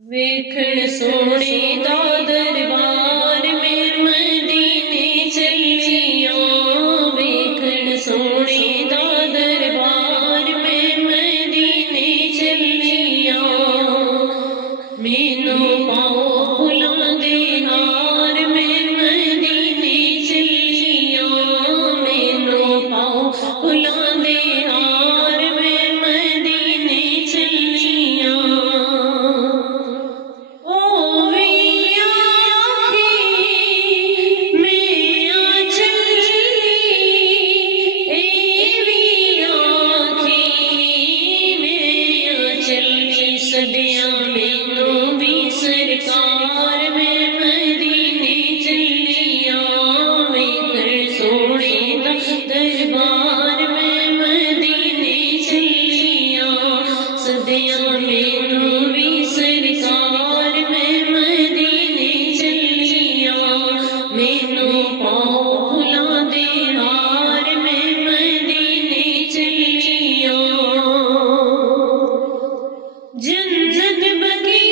ویکھن سونے دا دربار میں مدینے چلیاں، ویکھن سونے دا دربار میں مدینے چلیاں، مینوں پاؤ پھلاں دے ہار میں مدینے چلیاں، مینوں پاؤ پھلاں دے ہار میں مدینے چلیاں۔ صدیاں مینوں بھی سرکار میں مدینے چلیاں، ویکھن سونے دا دربار میں مدینے چلیاں، صدیاں مینوں بھی سرکار میں مدینے چلیاں، مینوں پاؤ پھلاں دے ہار میں مدینے چلیاں۔ جنت بقیع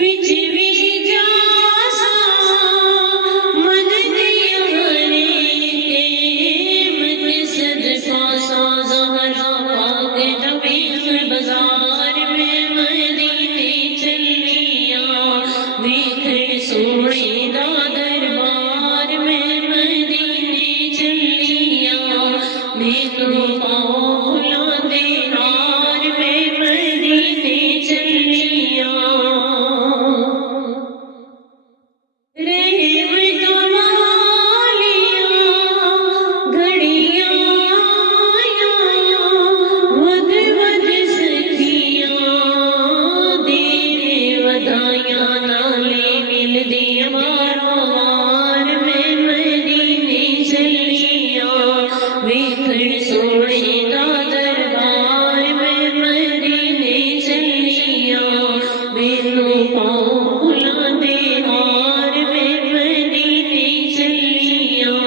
وچ بھی جاساں، من دیاں قیمت صدقہ ساں، زہرا پاک نبی بازار میں مدینے چلیاں، ویکھن سونے دا دربار میں مدینے چلیاں، مینوں پاؤ پھلاں دے ہار میں مدینے چلیاں۔ رحمتاں والیاں گھڑیاں آئیاں، ود ود سکھیاں دینے ودائیاں، نالے ملدیاں باروں وار میں مدینے چلیاں، ویکھن سونے دا دربار میں مدینے چلیاں، مینوں پاؤ پھلاں دے ہار میں مدینے چلیاں۔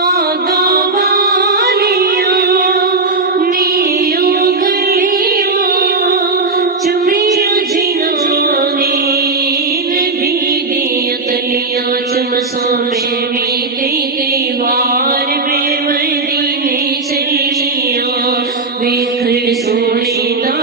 آگاں والیاں نیو گلیاں، چمیاں جنہاں نے نبی دیاں گلیاں، چمساں میں بھی کئی بار میں مدینے چلیاں، ویکھن سونے دا